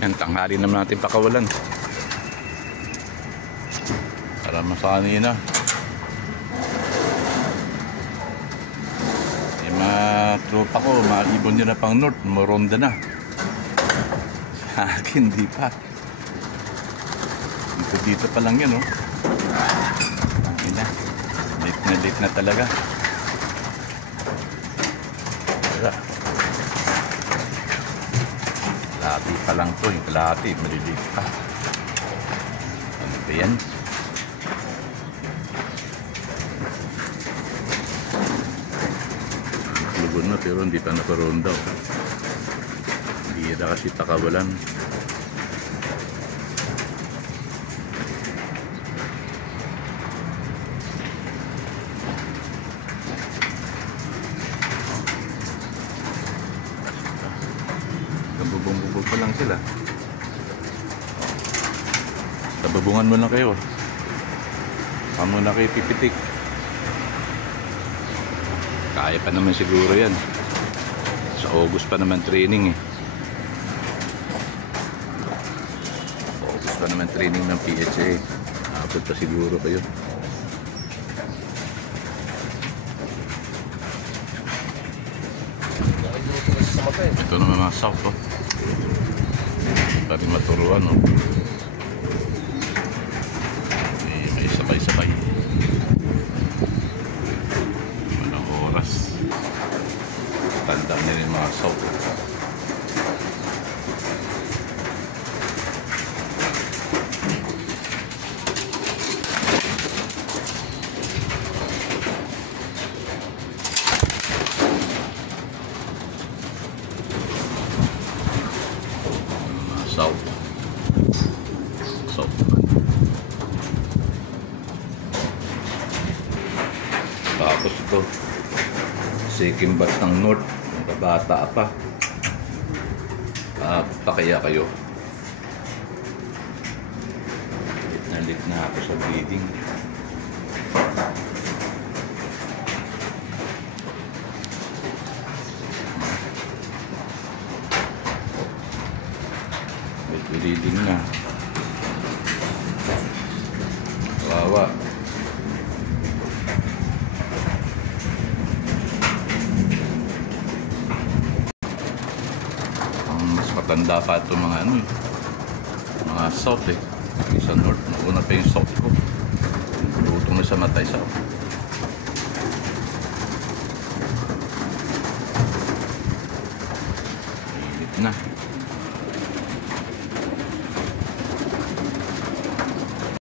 Yan, tanghali naman natin pakawalan para masanay na. Yung mga tropa ko, mga ibon nila pang north, maronda na. Sa akin, di pa. Dito pa lang yan, oh. Late na talaga. Wala. Kalahati pa lang to, yung kalahati, maliliit pa. Ano ba yan? Lugon na pero hindi pa nakaroon daw. Hindi na kasi takawalan. Bubong-bubong pa lang sila. Tababungan mo lang kayo. Saan mo na kayo pipitik? Kaya pa naman siguro yan. Sa August pa naman training eh. August pa naman training ng PHA. Abot pa siguro kayo. Ito naman mga south, oh. Pwede maturuan, oh. May sabay-sabay. Walang oras. Tanda nila yung mga south, oh. Tapos ito second batch ng north, bata pa. Punta kaya kayo. Lit na ako sa breeding. Breeding na. Kawawa. Mas matanda pa ito mga ano eh. Mga south eh. Sa north. Nauna pa yung south ko. Lutong na sa matay sa init na.